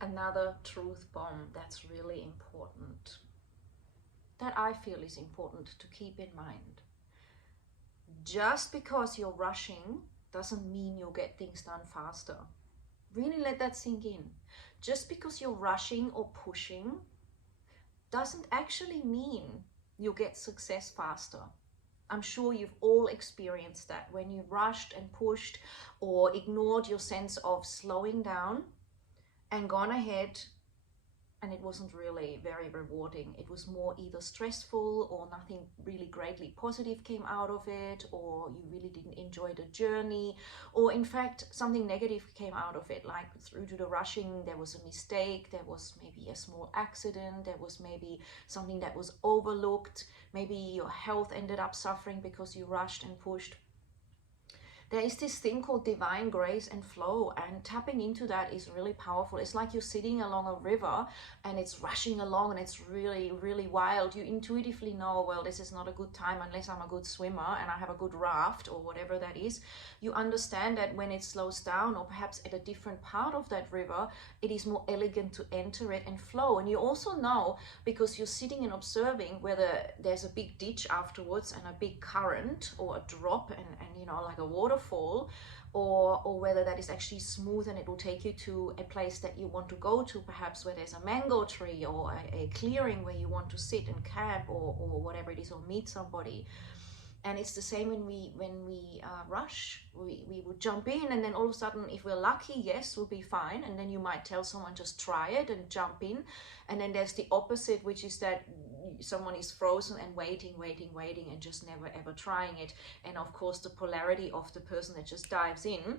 Another truth bomb that's really important, that I feel is important to keep in mind. Just because you're rushing doesn't mean you'll get things done faster. Really let that sink in. Just because you're rushing or pushing doesn't actually mean you'll get success faster. I'm sure you've all experienced that when you rushed and pushed or ignored your sense of slowing down and gone ahead, and it wasn't really very rewarding. It was more either stressful or nothing really greatly positive came out of it, or you really didn't enjoy the journey, or in fact something negative came out of it, like through to the rushing there was a mistake, there was maybe a small accident, there was maybe something that was overlooked, maybe your health ended up suffering because you rushed and pushed. There is this thing called divine grace and flow, and tapping into that is really powerful. It's like you're sitting along a river and it's rushing along and it's really, really wild. You intuitively know, well, this is not a good time unless I'm a good swimmer and I have a good raft or whatever that is. You understand that when it slows down, or perhaps at a different part of that river, it is more elegant to enter it and flow. And you also know, because you're sitting and observing, whether there's a big ditch afterwards and a big current or a drop and you know, like a waterfall, or whether that is actually smooth and it will take you to a place that you want to go to, perhaps where there's a mango tree or a clearing where you want to sit and camp or whatever it is, or meet somebody. And it's the same when we rush. We would jump in, and then all of a sudden, if we're lucky, yes, we'll be fine. And then you might tell someone, just try it and jump in. And then there's the opposite, which is that someone is frozen and waiting and just never ever trying it. And of course, the polarity of the person that just dives in,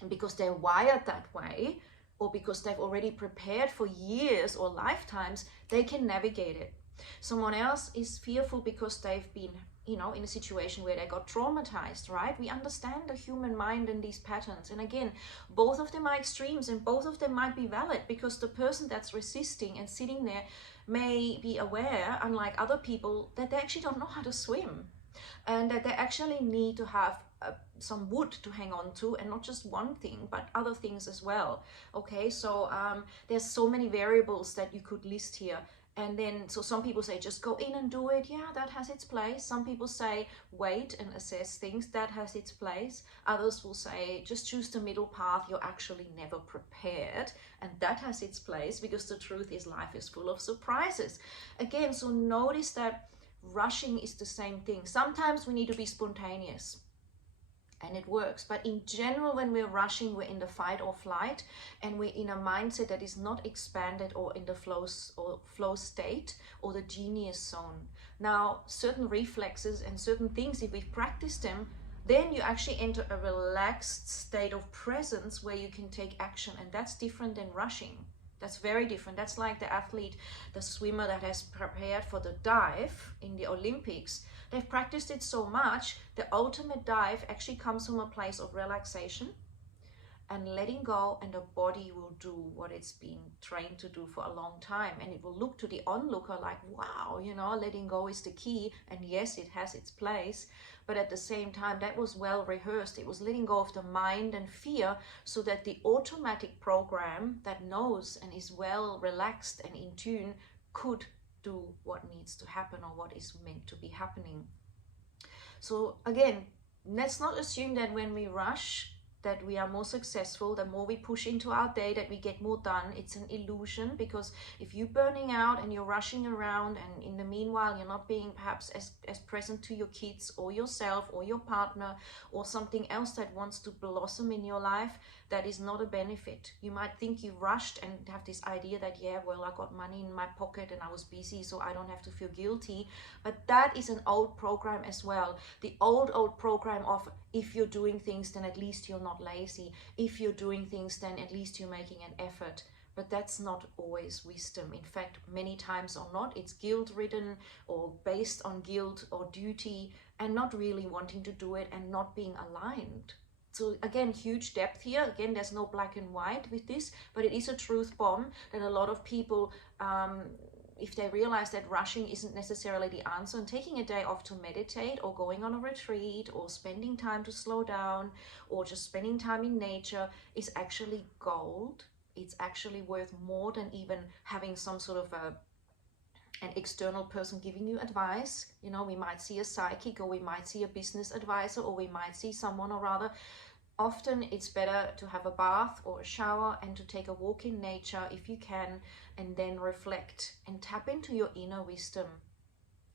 and because they're wired that way, or because they've already prepared for years or lifetimes, they can navigate it. Someone else is fearful because they've been, you know, in a situation where they got traumatized, right? We understand the human mind and these patterns. And again, both of them are extremes, and both of them might be valid, because the person that's resisting and sitting there may be aware, unlike other people, that they actually don't know how to swim, and that they actually need to have some wood to hang on to, and not just one thing but other things as well. Okay, so there's so many variables that you could list here. And then, so some people say, just go in and do it. Yeah, that has its place. Some people say, wait and assess things. That has its place. Others will say, just choose the middle path. You're actually never prepared. And that has its place, because the truth is life is full of surprises. Again, so notice that rushing is the same thing. Sometimes we need to be spontaneous, and it works. But in general, when we're rushing, we're in the fight or flight, and we're in a mindset that is not expanded or in the flow state or the genius zone. Now, certain reflexes and certain things, if we've practiced them, then you actually enter a relaxed state of presence where you can take action, and that's different than rushing. That's very different. That's like the athlete, the swimmer that has prepared for the dive in the Olympics. They've practiced it so much, the ultimate dive actually comes from a place of relaxation and letting go, and the body will do what it's been trained to do for a long time. And it will look to the onlooker like, wow, you know, letting go is the key. And yes, it has its place. But at the same time, that was well rehearsed. It was letting go of the mind and fear, so that the automatic program that knows and is well relaxed and in tune could do what needs to happen, or what is meant to be happening. So again, let's not assume that when we rush, that we are more successful. The more we push into our day, that we get more done. It's an illusion, because if you're burning out and you're rushing around, and in the meanwhile you're not being perhaps as present to your kids or yourself or your partner or something else that wants to blossom in your life, that is not a benefit. You might think you rushed and have this idea that, yeah, well, I got money in my pocket and I was busy, so I don't have to feel guilty. But that is an old program as well. The old program of, if you're doing things, then at least you're not lazy. If you're doing things, then at least you're making an effort. But that's not always wisdom. In fact, many times or not, it's guilt-ridden or based on guilt or duty, and not really wanting to do it and not being aligned. So again, huge depth here. Again, there's no black and white with this, but it is a truth bomb that a lot of people, if they realize that rushing isn't necessarily the answer, and taking a day off to meditate, or going on a retreat, or spending time to slow down, or just spending time in nature is actually gold. it's actually worth more than even having some sort of an external person giving you advice. You know, we might see a psychic, or we might see a business advisor, or we might see someone, or rather, often it's better to have a bath or a shower and to take a walk in nature if you can, and then reflect and tap into your inner wisdom.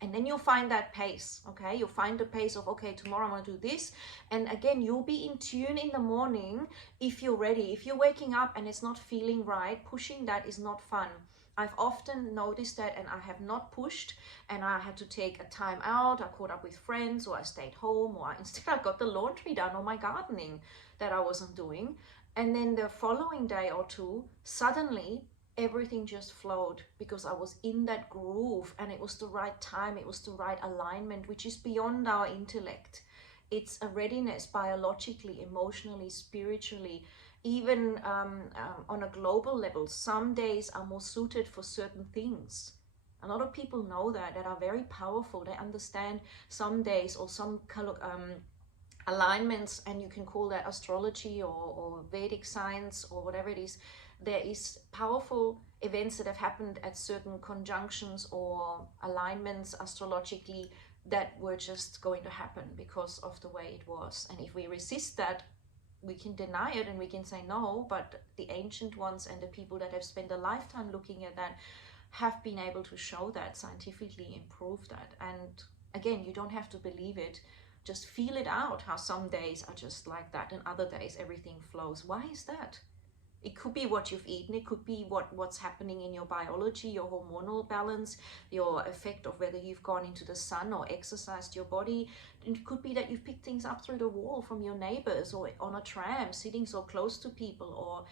And then you'll find that pace, okay? You'll find the pace of, okay, tomorrow I'm going to do this. And again, you'll be in tune in the morning if you're ready. If you're waking up and it's not feeling right, pushing that is not fun. I've often noticed that, and I have not pushed, and I had to take a time out. I caught up with friends, or I stayed home, or instead I got the laundry done, or my gardening that I wasn't doing. And then the following day or two, suddenly everything just flowed, because I was in that groove, and it was the right time, it was the right alignment, which is beyond our intellect. It's a readiness biologically, emotionally, spiritually, even on a global level. Some days are more suited for certain things. A lot of people know that are very powerful. They understand some days or some alignments, and you can call that astrology or Vedic science or whatever it is. There is powerful events that have happened at certain conjunctions or alignments astrologically that were just going to happen because of the way it was. And if we resist that, we can deny it and we can say no, but the ancient ones and the people that have spent a lifetime looking at that have been able to show that, scientifically improve that. And again, you don't have to believe it, just feel it out, how some days are just like that and other days everything flows. Why is that? It could be what you've eaten, it could be what's happening in your biology, your hormonal balance, your effect of whether you've gone into the sun or exercised your body. It could be that you've picked things up through the wall from your neighbors, or on a tram, sitting so close to people, or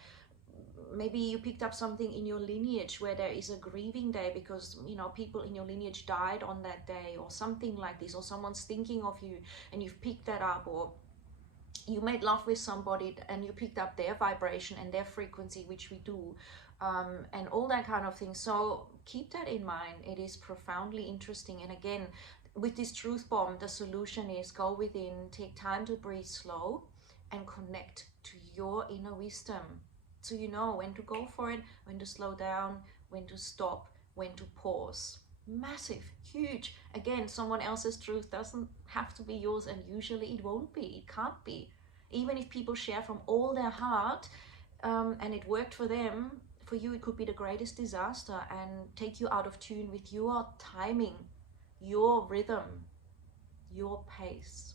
maybe you picked up something in your lineage where there is a grieving day because, you know, people in your lineage died on that day, or something like this, or someone's thinking of you and you've picked that up, or you made love with somebody and you picked up their vibration and their frequency, which we do, and all that kind of thing. So keep that in mind. It is profoundly interesting. And again, with this truth bomb, the solution is go within, take time to breathe slow, and connect to your inner wisdom, so you know when to go for it, when to slow down, when to stop, when to pause. Massive, huge. Again, someone else's truth doesn't have to be yours, and usually it won't be, it can't be. Even if people share from all their heart, and it worked for them, for you it could be the greatest disaster and take you out of tune with your timing, your rhythm, your pace.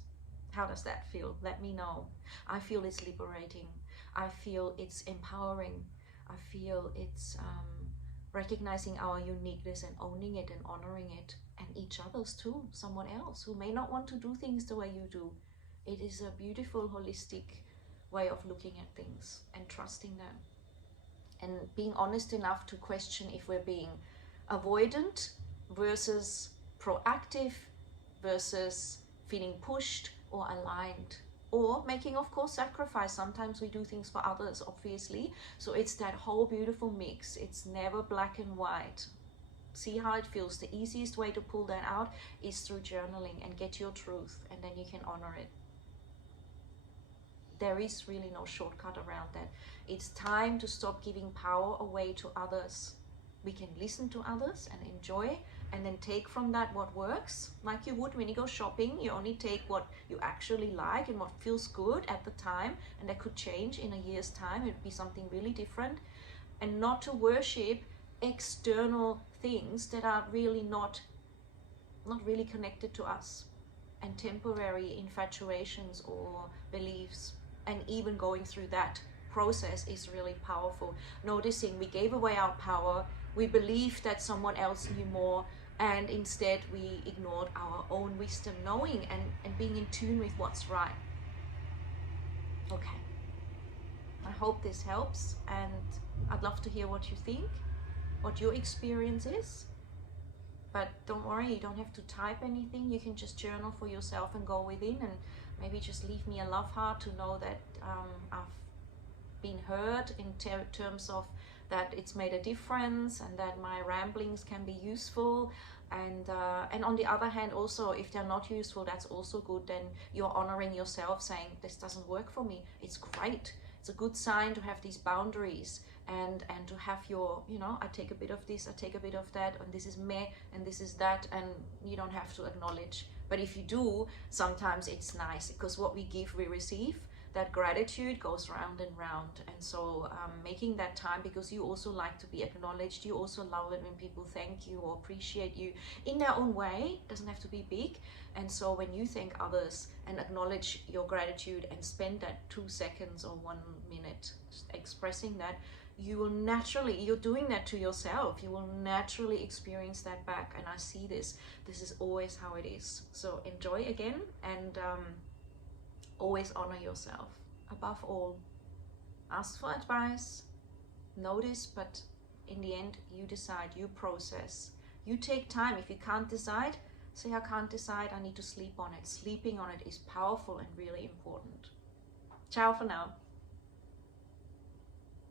How does that feel? Let me know. I feel it's liberating. I feel it's empowering. I feel it's recognizing our uniqueness and owning it and honoring it, and each other's too, someone else who may not want to do things the way you do. It is a beautiful, holistic way of looking at things and trusting them. And being honest enough to question if we're being avoidant versus proactive versus feeling pushed or aligned, or making, of course, sacrifice. Sometimes we do things for others, obviously. So it's that whole beautiful mix. It's never black and white. See how it feels. The easiest way to pull that out is through journaling and get your truth, and then you can honor it. There is really no shortcut around that. It's time to stop giving power away to others. We can listen to others and enjoy, and then take from that what works, like you would when you go shopping. You only take what you actually like and what feels good at the time, and that could change in a year's time. It would be something really different. And not to worship external things that are really not really connected to us, and temporary infatuations or beliefs. And even going through that process is really powerful. Noticing we gave away our power, we believed that someone else knew more, and instead we ignored our own wisdom, knowing and being in tune with what's right. Okay, I hope this helps, and I'd love to hear what you think, what your experience is. But don't worry, you don't have to type anything. You can just journal for yourself and go within, and maybe just leave me a love heart to know that I've been heard in terms of that it's made a difference, and that my ramblings can be useful. And on the other hand, also, if they're not useful, that's also good. Then you're honoring yourself, saying this doesn't work for me. It's great. It's a good sign to have these boundaries, and to have your, you know, I take a bit of this, I take a bit of that, and this is me and this is that, and you don't have to acknowledge. But if you do, sometimes it's nice, because what we give, we receive. That gratitude goes round and round. And so making that time, because you also like to be acknowledged, you also love it when people thank you or appreciate you in their own way. It doesn't have to be big. And so when you thank others and acknowledge your gratitude and spend that 2 seconds or 1 minute expressing that, you will naturally, you're doing that to yourself, you will naturally experience that back. And I see this is always how it is. So enjoy again, and always honor yourself. Above all, ask for advice, notice, but in the end, you decide, you process, you take time. If you can't decide, say, I can't decide, I need to sleep on it. Sleeping on it is powerful and really important. Ciao for now.